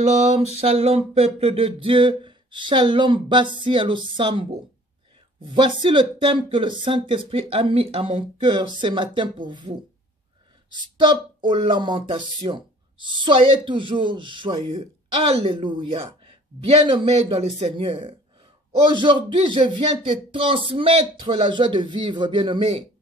Shalom, shalom peuple de Dieu, shalom Bassi à l'Osambo. Voici le thème que le Saint-Esprit a mis à mon cœur ce matin pour vous. Stop aux lamentations, soyez toujours joyeux. Alléluia, bien-aimé dans le Seigneur. Aujourd'hui, je viens te transmettre la joie de vivre, bien-aimé.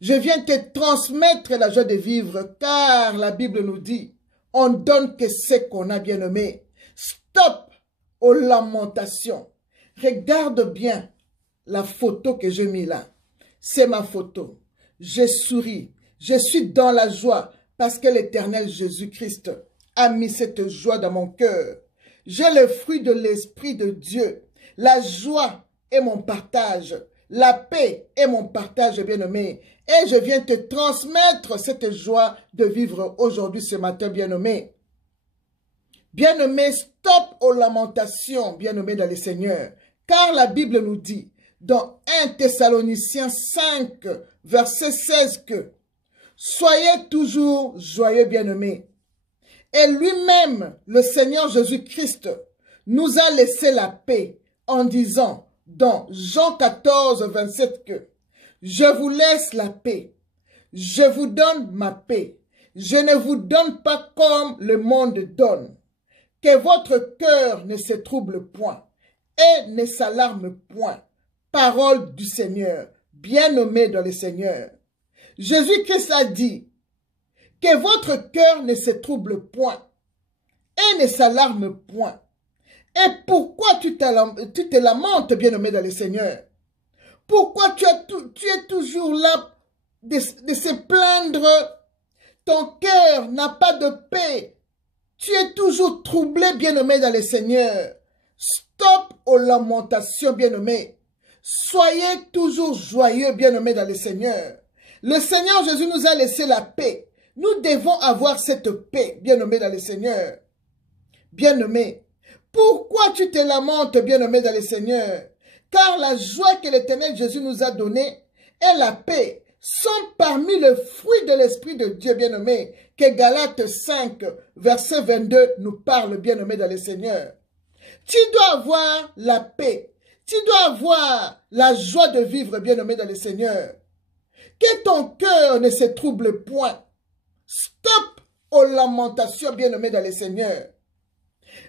Je viens te transmettre la joie de vivre, car la Bible nous dit, on donne que ce qu'on a, bien-aimé. Stop aux lamentations. Regarde bien la photo que j'ai mis là. C'est ma photo. Je souris. Je suis dans la joie parce que l'Éternel Jésus-Christ a mis cette joie dans mon cœur. J'ai le fruit de l'Esprit de Dieu. La joie est mon partage. La paix est mon partage, bien-aimé. Et je viens te transmettre cette joie de vivre aujourd'hui, ce matin, bien-aimé. Bien-aimé, stop aux lamentations, bien-aimé dans le Seigneur. Car la Bible nous dit, dans 1 Thessaloniciens 5, verset 16, que soyez toujours joyeux, bien-aimés. Et lui-même, le Seigneur Jésus-Christ, nous a laissé la paix en disant, dans Jean 14, 27, que je vous laisse la paix, je vous donne ma paix, je ne vous donne pas comme le monde donne, que votre cœur ne se trouble point et ne s'alarme point. Parole du Seigneur, bien-aimé dans le Seigneur. Jésus-Christ a dit que votre cœur ne se trouble point et ne s'alarme point. Et pourquoi tu te lamentes, bien-aimé dans le Seigneur? Pourquoi tu es toujours là de se plaindre? Ton cœur n'a pas de paix. Tu es toujours troublé, bien-aimé dans le Seigneur. Stop aux lamentations, bien-aimé. Soyez toujours joyeux, bien-aimé dans le Seigneur. Le Seigneur Jésus nous a laissé la paix. Nous devons avoir cette paix, bien-aimé dans le Seigneur. Bien-aimé, pourquoi tu te lamentes, bien-aimé dans le Seigneur? Car la joie que l'Éternel Jésus nous a donnée et la paix sont parmi les fruits de l'Esprit de Dieu, bien-aimé, que Galates 5, verset 22 nous parle, bien-aimé dans le Seigneur. Tu dois avoir la paix, tu dois avoir la joie de vivre, bien-aimé dans le Seigneur. Que ton cœur ne se trouble point. Stop aux lamentations, bien-aimé dans le Seigneur.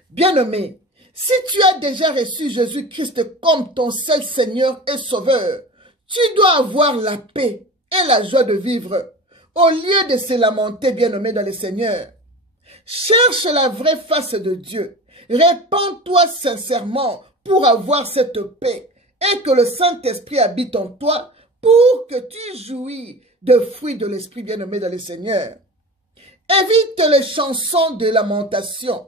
Bien-aimé, si tu as déjà reçu Jésus-Christ comme ton seul Seigneur et Sauveur, tu dois avoir la paix et la joie de vivre, au lieu de se lamenter, bien-aimé dans le Seigneur. Cherche la vraie face de Dieu. Répands-toi sincèrement pour avoir cette paix et que le Saint-Esprit habite en toi pour que tu jouis de fruits de l'Esprit, bien-aimé dans le Seigneur. Évite les chansons de lamentation.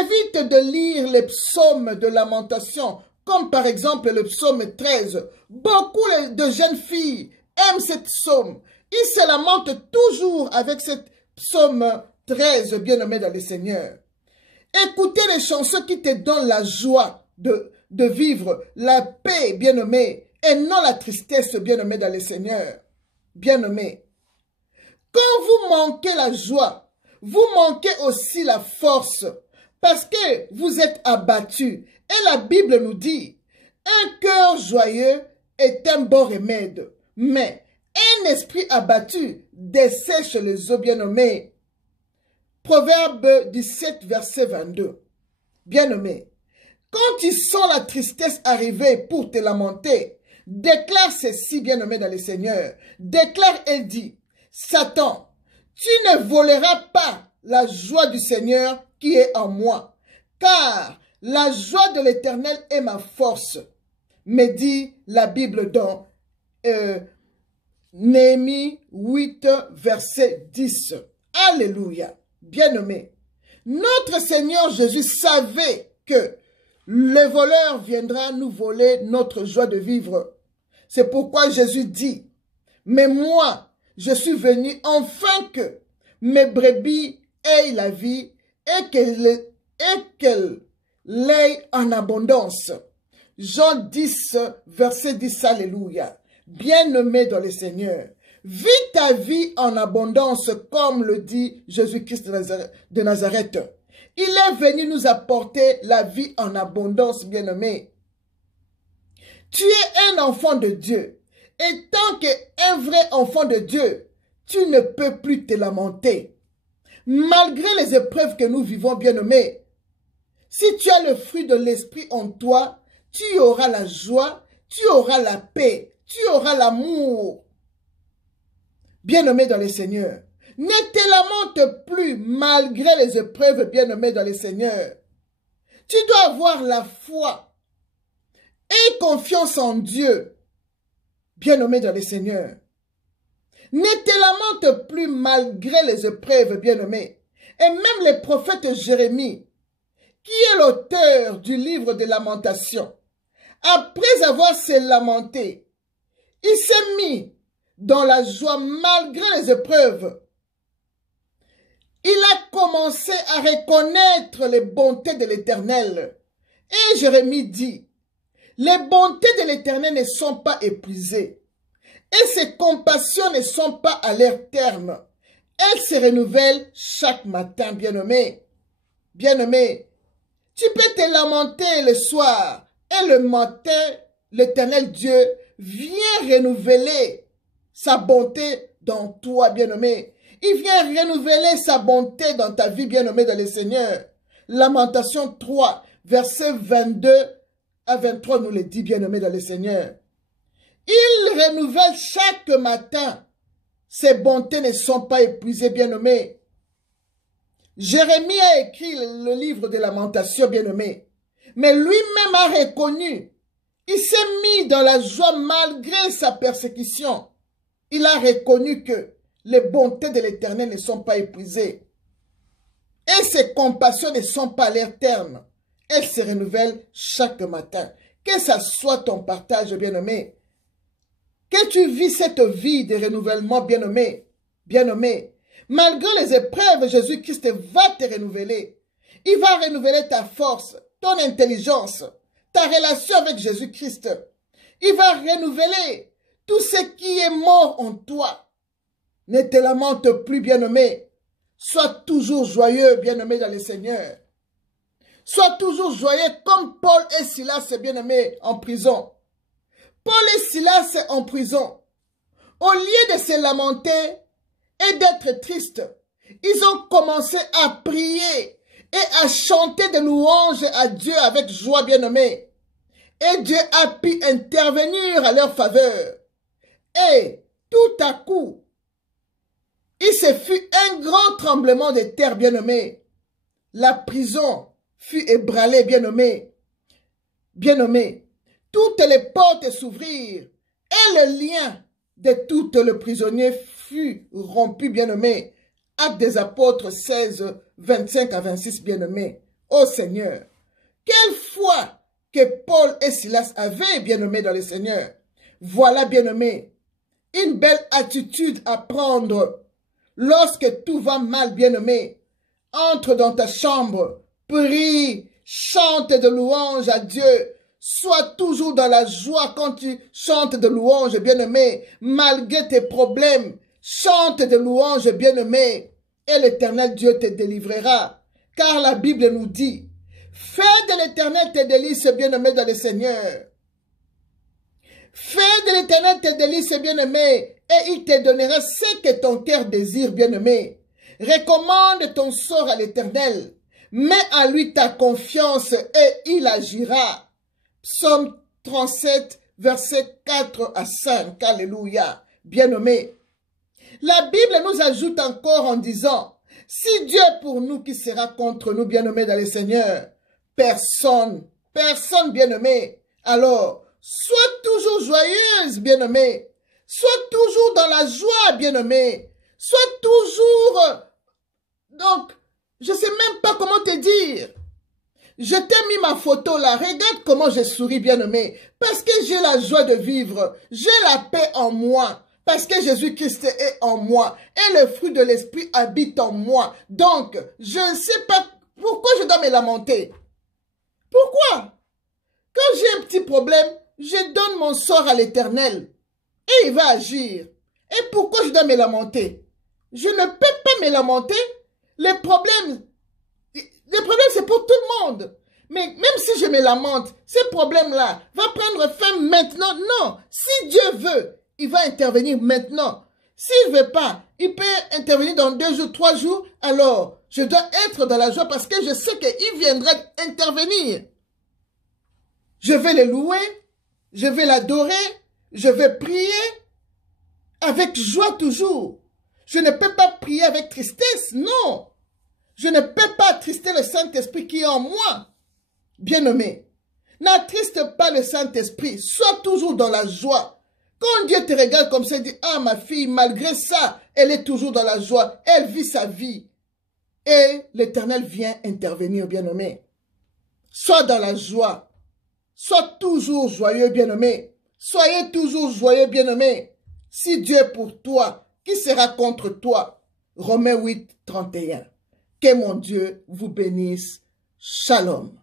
Évite de lire les psaumes de lamentation, comme par exemple le psaume 13. Beaucoup de jeunes filles aiment cette psaume. Ils se lamentent toujours avec cette psaume 13, bien-aimé dans le Seigneur. Écoutez les chansons qui te donnent la joie de vivre, la paix, bien-aimé, et non la tristesse, bien-aimé dans le Seigneur. Bien-aimé, quand vous manquez la joie, vous manquez aussi la force, parce que vous êtes abattus. Et la Bible nous dit, un cœur joyeux est un bon remède, mais un esprit abattu dessèche les eaux, bien-aimés. Proverbe 17, verset 22. Bien-aimé, quand tu sens la tristesse arriver pour te lamenter, déclare ceci, bien-aimé dans le Seigneur. Déclare et dis, Satan, tu ne voleras pas la joie du Seigneur qui est en moi, car la joie de l'Éternel est ma force, me dit la Bible dans Néhémie 8, verset 10. Alléluia. Bien-aimé, notre Seigneur Jésus savait que le voleur viendra nous voler notre joie de vivre. C'est pourquoi Jésus dit, mais moi, je suis venu afin que mes brebis aient la vie et qu'elle l'ait en abondance. Jean 10, verset 10, alléluia. Bien-aimé dans le Seigneur, vis ta vie en abondance comme le dit Jésus-Christ de Nazareth. Il est venu nous apporter la vie en abondance, bien-aimé. Tu es un enfant de Dieu. Et tant qu'un vrai enfant de Dieu, tu ne peux plus te lamenter. Malgré les épreuves que nous vivons, bien-aimé, si tu as le fruit de l'esprit en toi, tu auras la joie, tu auras la paix, tu auras l'amour. Bien-aimé dans le Seigneur, ne te lamente plus malgré les épreuves, bien-aimé dans le Seigneur. Tu dois avoir la foi et confiance en Dieu, bien-aimé dans le Seigneur. Ne te lamente plus malgré les épreuves, bien-aimé. Et même le prophète Jérémie, qui est l'auteur du livre des lamentations, après avoir se lamenté, il s'est mis dans la joie malgré les épreuves. Il a commencé à reconnaître les bontés de l'Éternel. Et Jérémie dit, les bontés de l'Éternel ne sont pas épuisées. Et ses compassions ne sont pas à leur terme. Elles se renouvellent chaque matin, bien-aimé. Bien-aimé, tu peux te lamenter le soir. Et le matin, l'Éternel Dieu vient renouveler sa bonté dans toi, bien-aimé. Il vient renouveler sa bonté dans ta vie, bien-aimé dans le Seigneur. Lamentation 3, versets 22 à 23 nous le dit, bien-aimé dans le Seigneur. Il renouvelle chaque matin. Ses bontés ne sont pas épuisées, bien-aimé. Jérémie a écrit le livre des lamentations, bien-aimé. Mais lui-même a reconnu. Il s'est mis dans la joie malgré sa persécution. Il a reconnu que les bontés de l'Éternel ne sont pas épuisées. Et ses compassions ne sont pas à leur terme. Elles se renouvellent chaque matin. Que ça soit ton partage, bien-aimé. Que tu vis cette vie de renouvellement, bien-aimé, bien-aimé. Malgré les épreuves, Jésus-Christ va te renouveler. Il va renouveler ta force, ton intelligence, ta relation avec Jésus-Christ. Il va renouveler tout ce qui est mort en toi. Ne te lamente plus, bien-aimé. Sois toujours joyeux, bien-aimé dans le Seigneur. Sois toujours joyeux comme Paul et Silas, bien-aimés, en prison. Paul et Silas en prison. Au lieu de se lamenter et d'être tristes, ils ont commencé à prier et à chanter des louanges à Dieu avec joie, bien-aimés. Et Dieu a pu intervenir à leur faveur. Et tout à coup, il se fut un grand tremblement de terre, bien-aimé. La prison fut ébranlée, bien-aimé. Bien-aimé. Toutes les portes s'ouvrirent et le lien de tout le prisonnier fut rompu, bien-aimé. Actes des apôtres 16, 25 à 26, bien-aimé. Ô Seigneur, quelle foi que Paul et Silas avaient, bien-aimé dans le Seigneur. Voilà, bien-aimé, une belle attitude à prendre lorsque tout va mal, bien-aimé. Entre dans ta chambre, prie, chante de louanges à Dieu. Sois toujours dans la joie quand tu chantes de louanges, bien-aimé. Malgré tes problèmes, chante de louanges, bien-aimé. Et l'Éternel Dieu te délivrera. Car la Bible nous dit, fais de l'Éternel tes délices, bien-aimé dans le Seigneur. Fais de l'Éternel tes délices, bien-aimé. Et il te donnera ce que ton cœur désire, bien-aimé. Recommande ton sort à l'Éternel. Mets à lui ta confiance et il agira. Psaume 37, versets 4 à 5. Alléluia. Bien-aimé. La Bible nous ajoute encore en disant, si Dieu est pour nous, qui sera contre nous, bien-aimés dans le Seigneur? Personne. Personne, bien-aimé. Alors, sois toujours joyeuse, bien-aimé. Sois toujours dans la joie, bien-aimé. Sois toujours... Donc, je ne sais même pas comment te dire. Je t'ai mis ma photo là. Regarde comment je souris, bien-aimé. Parce que j'ai la joie de vivre. J'ai la paix en moi. Parce que Jésus-Christ est en moi. Et le fruit de l'esprit habite en moi. Donc, je ne sais pas pourquoi je dois me lamenter. Pourquoi? Quand j'ai un petit problème, je donne mon sort à l'Éternel. Et il va agir. Et pourquoi je dois me lamenter? Je ne peux pas me lamenter. Les problèmes Les problèmes, c'est pour tout le monde. Mais même si je me lamente, ces problèmes-là vont prendre fin maintenant. Non, si Dieu veut, il va intervenir maintenant. S'il ne veut pas, il peut intervenir dans 2 jours, 3 jours. Alors, je dois être dans la joie parce que je sais qu'il viendra intervenir. Je vais le louer, je vais l'adorer, je vais prier avec joie toujours. Je ne peux pas prier avec tristesse, non. Je ne peux pas attrister le Saint-Esprit qui est en moi. Bien-aimé, n'attriste pas le Saint-Esprit, sois toujours dans la joie. Quand Dieu te regarde comme ça, il dit, ah ma fille, malgré ça, elle est toujours dans la joie, elle vit sa vie. Et l'Éternel vient intervenir, bien-aimé. Sois dans la joie, sois toujours joyeux, bien-aimé. Soyez toujours joyeux, bien-aimé. Si Dieu est pour toi, qui sera contre toi? Romains 8, 31. Que mon Dieu vous bénisse. Shalom.